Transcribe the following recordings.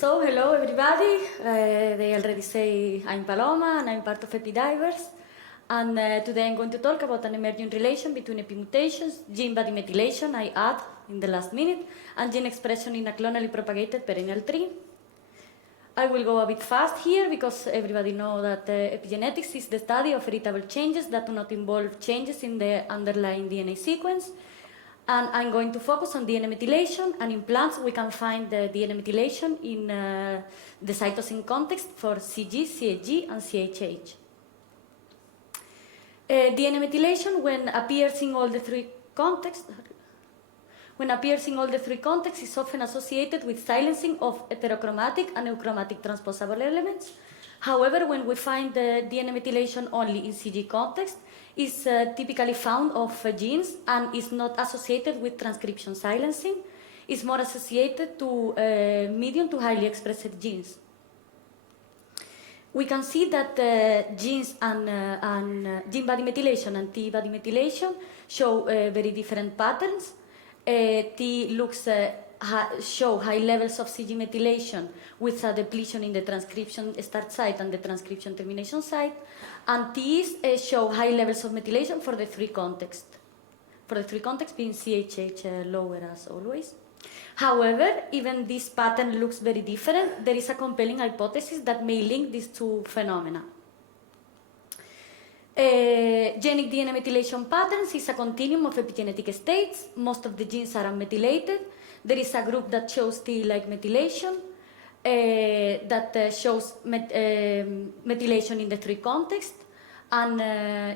So, hello everybody. They already say I'm Paloma and I'm part of EpiDiverse. And today I'm going to talk about an emerging relation between epimutations, gene body methylation, I add in the last minute, and gene expression in a clonally propagated perennial tree. I will go a bit fast here because everybody knows that epigenetics is the study of heritable changes that do not involve changes in the underlying DNA sequence. And I'm going to focus on DNA methylation, and in plants we can find the DNA methylation in the cytosine context for CG, CHG, and CHH. DNA methylation, when appears in all the three contexts, is often associated with silencing of heterochromatic and euchromatic transposable elements. However, when we find the DNA methylation only in CG context, is typically found of genes and is not associated with transcription silencing. It's more associated to medium to highly expressed genes. We can see that genes and gene body methylation and T body methylation show very different patterns. T looks show high levels of CG methylation with a depletion in the transcription start site and the transcription termination site, and T's show high levels of methylation for the three contexts. For the three contexts being CHH lower as always. However, even this pattern looks very different. There is a compelling hypothesis that may link these two phenomena. Genic DNA methylation patterns is a continuum of epigenetic states. Most of the genes are unmethylated. There is a group that shows T-like methylation, that shows methylation in the three contexts, and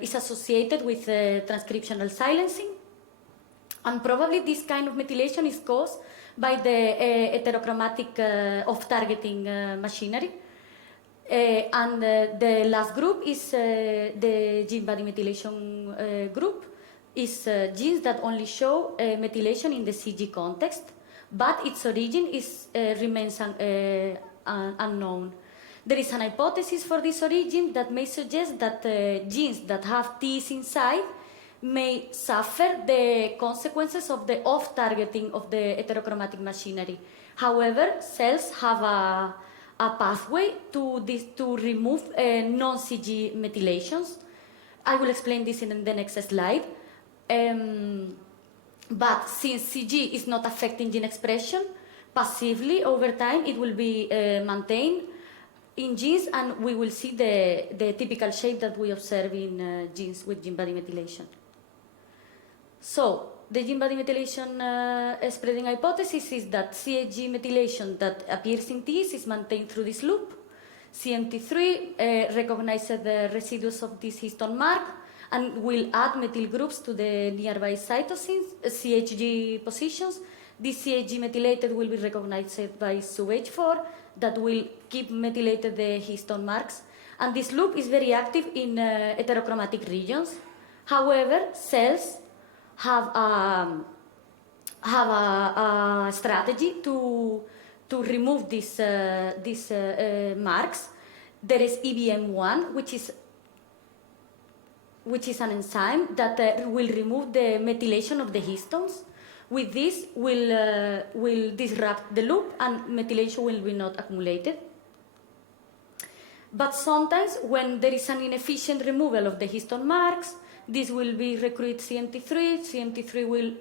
is associated with transcriptional silencing. And probably this kind of methylation is caused by the heterochromatic off-targeting machinery. And the last group is the gene body methylation group, is genes that only show methylation in the CG context, but its origin remains unknown. There is an hypothesis for this origin that may suggest that genes that have Ts inside may suffer the consequences of the off-targeting of the heterochromatic machinery. However, cells have a pathway to remove non-CG methylations. I will explain this in the next slide. But since CG is not affecting gene expression, passively over time it will be maintained in genes, and we will see the typical shape that we observe in genes with gene body methylation. So, the gene body methylation spreading hypothesis is that CHG methylation that appears in Ts is maintained through this loop. CMT3 recognizes the residues of this histone mark and will add methyl groups to the nearby cytosines, CHG positions. This CHG methylated will be recognized by SUH4 that will keep methylated the histone marks. And this loop is very active in heterochromatic regions. However, cells have a strategy to remove these marks. There is EBM1, which is an enzyme that will remove the methylation of the histones. With this, will disrupt the loop and methylation will be not accumulated. But sometimes, when there is an inefficient removal of the histone marks, this will be recruit CMT3. CMT3 will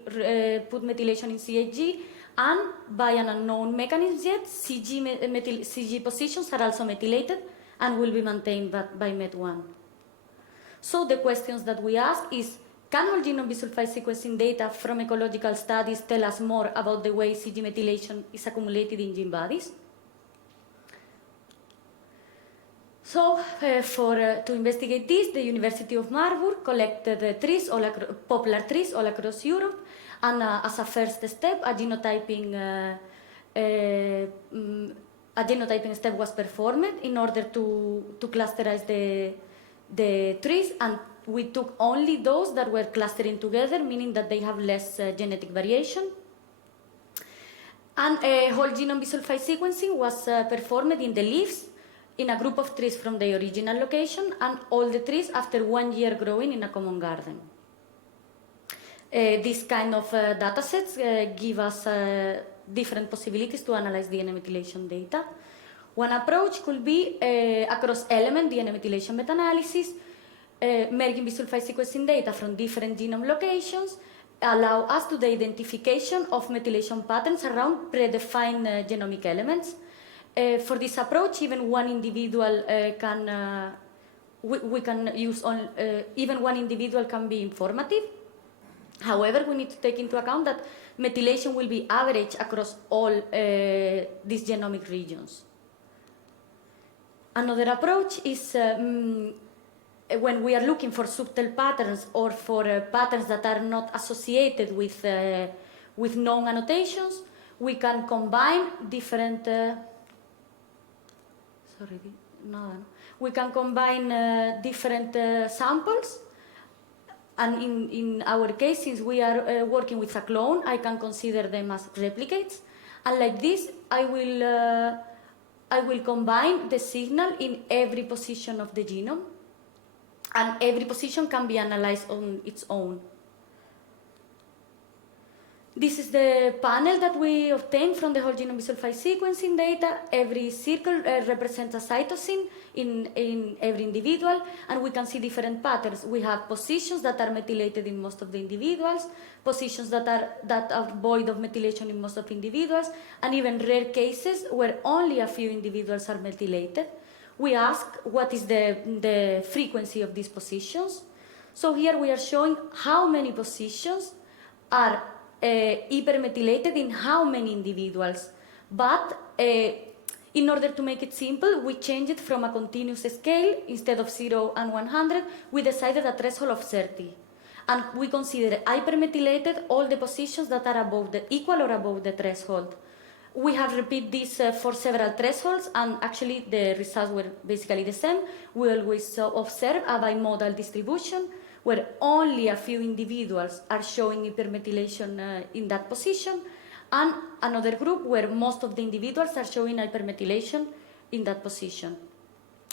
put methylation in CHG, and by an unknown mechanism yet, CG positions are also methylated and will be maintained by MET1. So the questions that we ask is, can whole genome bisulfite sequencing data from ecological studies tell us more about the way CG methylation is accumulated in gene bodies? So, to investigate this, the University of Marburg collected poplar trees all across Europe, and as a first step, a genotyping step was performed in order to clusterize the trees, and we took only those that were clustering together, meaning that they have less genetic variation. And whole genome bisulfite sequencing was performed in the leaves in a group of trees from the original location, and all the trees after 1 year growing in a common garden. These kind of datasets give us different possibilities to analyze DNA methylation data. One approach could be across element DNA methylation meta-analysis, merging bisulfite sequencing data from different genome locations, allow us to the identification of methylation patterns around predefined genomic elements. For this approach, even one individual we can use on, even one individual can be informative. However, we need to take into account that methylation will be averaged across all these genomic regions. Another approach is when we are looking for subtle patterns or for patterns that are not associated with known annotations, we can combine different we can combine different samples, and in our case, since we are working with a clone, I can consider them as replicates, and like this I will combine the signal in every position of the genome, and every position can be analyzed on its own. This is the panel that we obtained from the whole genome bisulfite sequencing data. Every circle represents a cytosine in every individual, and we can see different patterns. We have positions that are methylated in most of the individuals, positions that are void of methylation in most of the individuals, and even rare cases where only a few individuals are methylated. We ask what is the frequency of these positions. So here we are showing how many positions are hypermethylated in how many individuals. But in order to make it simple, we changed it from a continuous scale. Instead of 0 and 100, we decided a threshold of 30. And we consider hypermethylated all the positions that are above the equal or above the threshold. We have repeated this for several thresholds, and actually the results were basically the same. We always observe a bimodal distribution where only a few individuals are showing hypermethylation in that position, and another group where most of the individuals are showing hypermethylation in that position.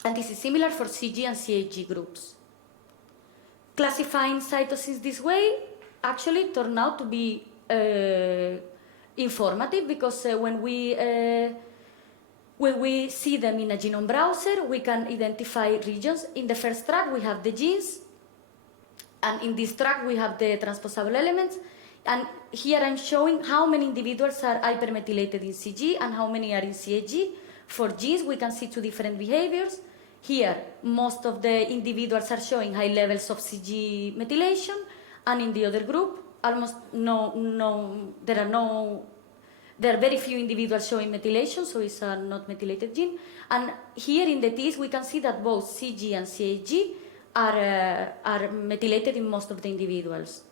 And this is similar for CG and CAG groups. Classifying cytosines this way actually turned out to be informative, because when we see them in a genome browser, we can identify regions. In the first track, we have the genes, and in this track, we have the transposable elements. And here I'm showing how many individuals are hypermethylated in CG and how many are in CAG. For genes, we can see two different behaviors. Here, most of the individuals are showing high levels of CG methylation, and in the other group, almost there are very few individuals showing methylation, so it's a not methylated gene. And here in the Ts, we can see that both CG and CAG are methylated in most of the individuals.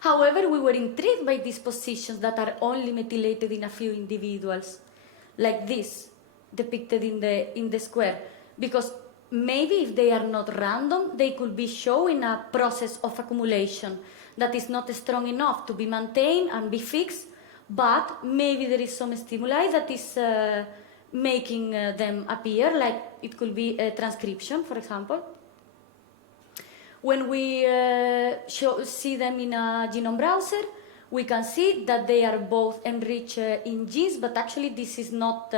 However, we were intrigued by these positions that are only methylated in a few individuals, like this, depicted in the square, because maybe if they are not random, they could be showing a process of accumulation that is not strong enough to be maintained and be fixed, but maybe there is some stimuli that is making them appear, like it could be a transcription, for example. When we see them in a genome browser, we can see that they are both enriched in genes, but actually this is not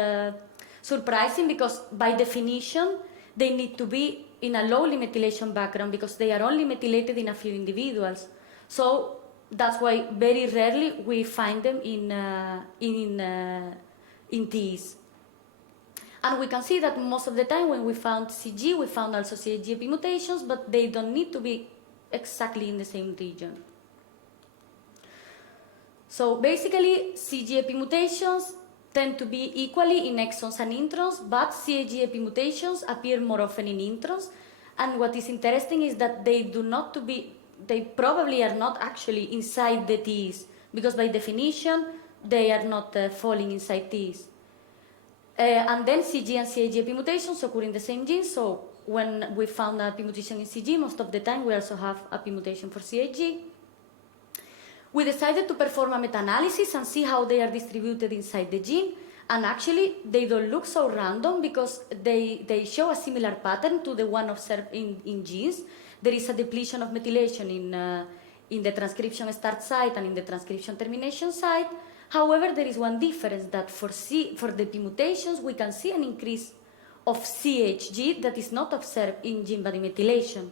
surprising, because by definition, they need to be in a lowly methylation background, because they are only methylated in a few individuals. So that's why very rarely we find them in Ts. And we can see that most of the time when we found CG, we found also CAG epimutations, but they don't need to be exactly in the same region. So basically, CG epimutations tend to be equally in exons and introns, but CAG epimutations appear more often in introns. And what is interesting is that they probably are not actually inside the Ts, because by definition, they are not falling inside Ts. And then CG and CAG epimutations occur in the same gene, so when we found a epimutation in CG, most of the time we also have a epimutation for CAG. We decided to perform a meta-analysis and see how they are distributed inside the gene, and actually they don't look so random, because they show a similar pattern to the one observed in genes. There is a depletion of methylation in the transcription start site and in the transcription termination site. However, there is one difference that for the Epimutations, we can see an increase of CHG that is not observed in gene body methylation.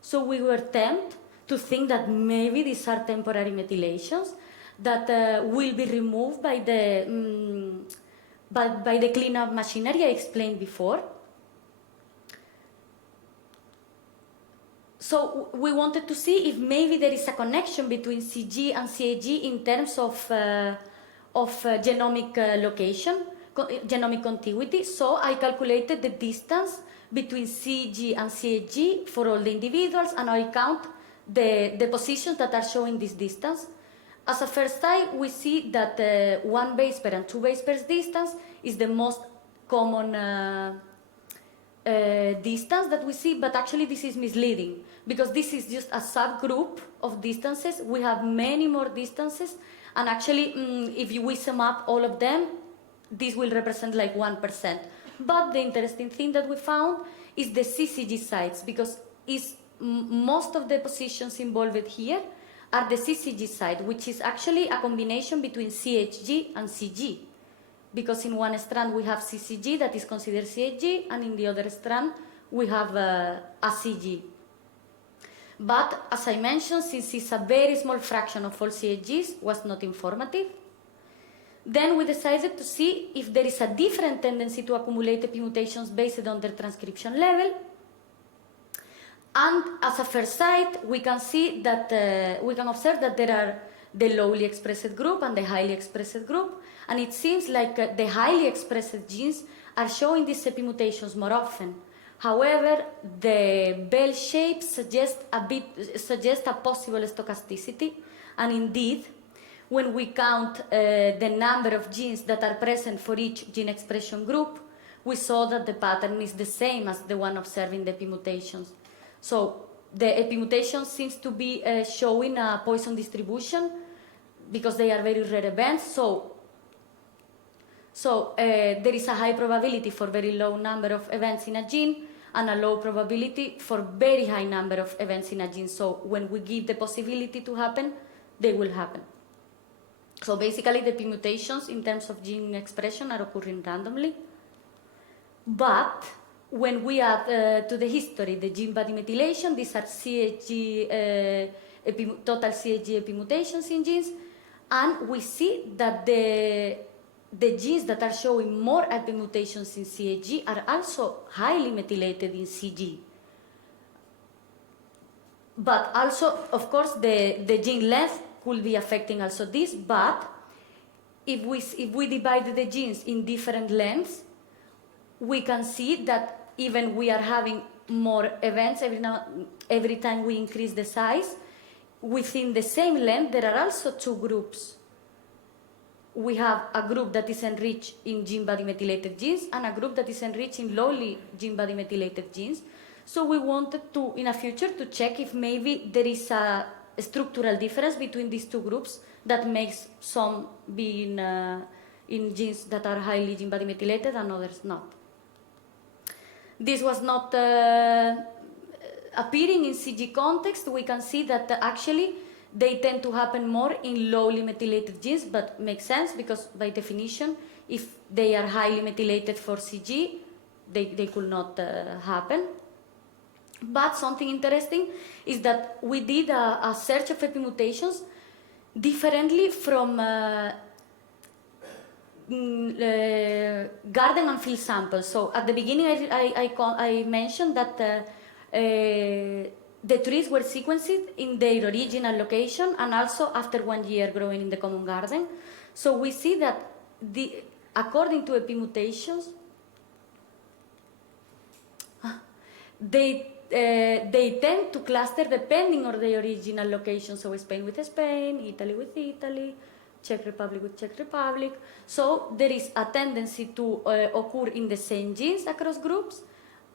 So we were tempted to think that maybe these are temporary methylations that will be removed by the cleanup machinery I explained before. So we wanted to see if maybe there is a connection between CG and CAG in terms of genomic location, genomic contiguity. So I calculated the distance between CG and CAG for all the individuals, and I count the positions that are showing this distance. As a first sight, we see that 1 base pair and 2 base pairs distance is the most common distance that we see, but actually this is misleading because this is just a subgroup of distances. We have many more distances, and actually if we sum up all of them, this will represent like 1%. But the interesting thing that we found is the CCG sites, because most of the positions involved here are the CCG site, which is actually a combination between CHG and CG. Because in one strand we have CCG that is considered CHG, and in the other strand we have a CG. But as I mentioned, since it's a very small fraction of all CHGs, was not informative. Then we decided to see if there is a different tendency to accumulate epimutations based on their transcription level. And as a first sight, we can see that we can observe that there are the lowly expressed group and the highly expressed group, and it seems like the highly expressed genes are showing these epimutations more often. However, the bell shape suggests a possible stochasticity, and indeed, when we count the number of genes that are present for each gene expression group, we saw that the pattern is the same as the one observed in the epimutations. So the epimutation seems to be showing a Poisson distribution because they are very rare events. So there is a high probability for very low number of events in a gene and a low probability for very high number of events in a gene. So when we give the possibility to happen, they will happen. So basically the epimutations in terms of gene expression are occurring randomly. But when we add to the history the gene body methylation, these are CHG, total CHG epimutations in genes, and we see that the genes that are showing more epimutations in CHG are also highly methylated in CG. But also, of course, the gene length could be affecting also this, but if we divide the genes in different lengths, we can see that even we are having more events every time we increase the size, within the same length there are also two groups. We have a group that is enriched in gene body methylated genes and a group that is enriched in lowly gene body methylated genes. So we wanted to, in the future, to check if maybe there is a structural difference between these two groups that makes some be in genes that are highly gene body methylated and others not. This was not appearing in CG context. We can see that actually they tend to happen more in lowly methylated genes, but makes sense because by definition, if they are highly methylated for CG, they could not happen. But something interesting is that we did a search of epimutations differently from garden and field samples. So at the beginning I mentioned that the trees were sequenced in their original location and also after 1 year growing in the common garden. So we see that according to epimutations, they tend to cluster depending on their original location. So Spain with Spain, Italy with Italy, Czech Republic with Czech Republic. So there is a tendency to occur in the same genes across groups,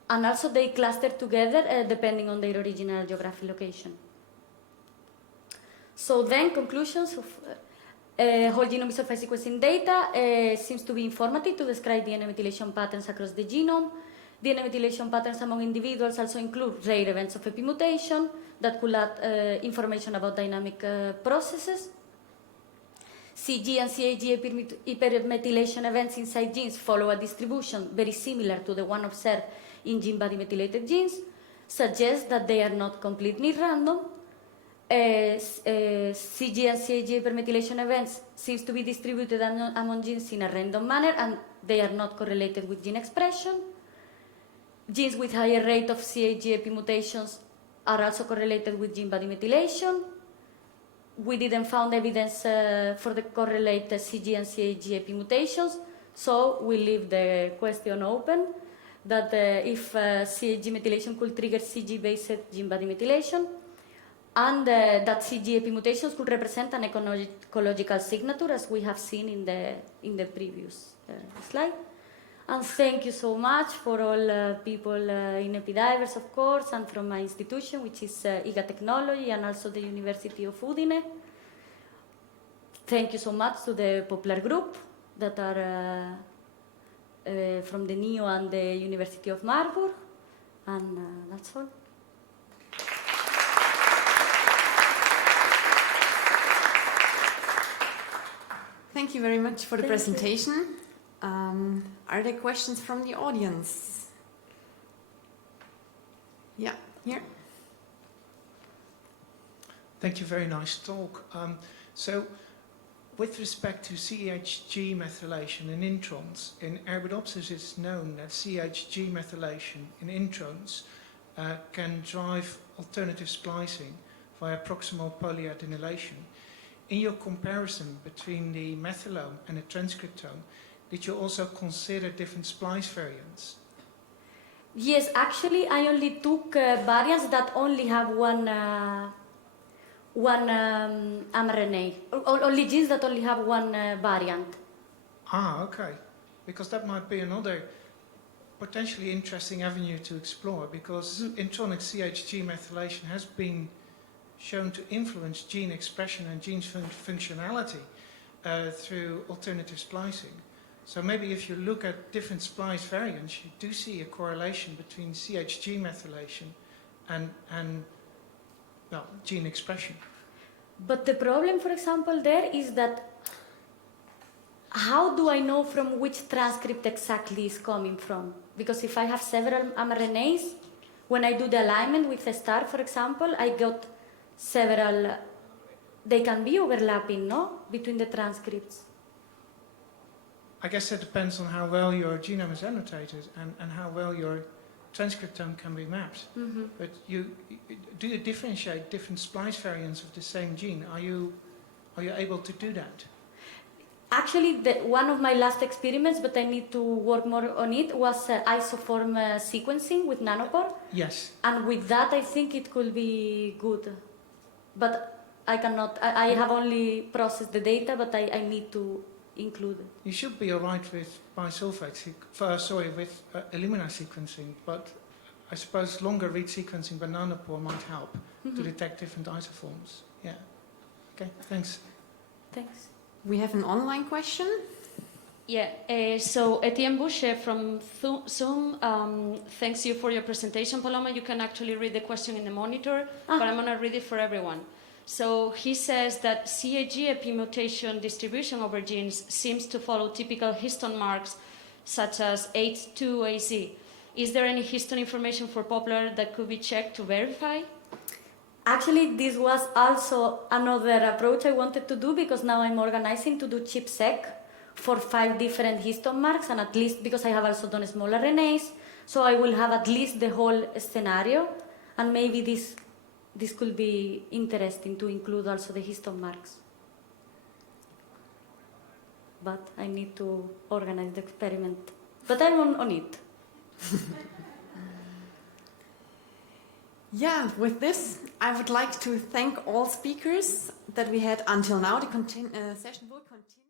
and also they cluster together depending on their original geographic location. So then conclusions of whole genome sulfide sequencing data seems to be informative to describe DNA methylation patterns across the genome. DNA methylation patterns among individuals also include rare events of epimutation that could add information about dynamic processes. CG and CAG hypermethylation events inside genes follow a distribution very similar to the one observed in gene body methylated genes, suggests that they are not completely random. CG and CAG hypermethylation events seems to be distributed among genes in a random manner, and they are not correlated with gene expression. Genes with higher rate of CAG epimutations are also correlated with gene body methylation. We didn't find evidence for the correlated CG and CAG epimutations, so we leave the question open that if CAG methylation could trigger CG-based gene body methylation, and that CG epimutations could represent an ecological signature, as we have seen in the previous slide. And thank you so much for all people in EpiDiverse, of course, and from my institution, which is IGA Technology, and also the University of Udine. Thank you so much to the Popular Group that are from the NEO and the University of Marburg. And that's all. Thank you very much for the presentation. Are there questions from the audience? Yeah, here. Thank you, very nice talk. So, with respect to CHG methylation in introns, in Arabidopsis it's known that CHG methylation in introns can drive alternative splicing via proximal polyadenylation. In your comparison between the methylome and the transcriptome, did you also consider different splice variants? Yes, actually, I only took variants that only have one mRNA, only genes that only have one variant. Ah, okay. Because that might be another potentially interesting avenue to explore, because intronic CHG methylation has been shown to influence gene expression and gene functionality through alternative splicing. So maybe if you look at different splice variants, you do see a correlation between CHG methylation and well, gene expression. But the problem, for example, there is that how do I know from which transcript exactly is coming from? Because if I have several mRNAs, when I do the alignment with a star, for example, I got several, they can be overlapping, no? Between the transcripts. I guess it depends on how well your genome is annotated and how well your transcriptome can be mapped. Mm-hmm. But do you differentiate different splice variants of the same gene? Are you able to do that? Actually, one of my last experiments, but I need to work more on it, was isoform sequencing with nanopore. Yes. And with that, I think it could be good. But I cannot, I have only processed the data, but I need to include it. You should be all right with bisulfate, with Illumina sequencing, but I suppose longer read sequencing by nanopore might help to detect different isoforms. Yeah. Okay, thanks. Thanks. We have an online question. Yeah, so Etienne Boucher from Zoom, thanks you for your presentation, Paloma. You can actually read the question in the monitor, but I'm going to read it for everyone. So he says that CAG epimutation distribution over genes seems to follow typical histone marks such as H2AZ. Is there any histone information for Popular that could be checked to verify? Actually, this was also another approach I wanted to do, because now I'm organizing to do ChIP-seq for 5 different histone marks, and at least, because I have also done small RNAs, so I will have at least the whole scenario, and maybe this could be interesting to include also the histone marks. But I need to organize the experiment. But I'm on it. Yeah, with this, I would like to thank all speakers that we had until now. The session will continue.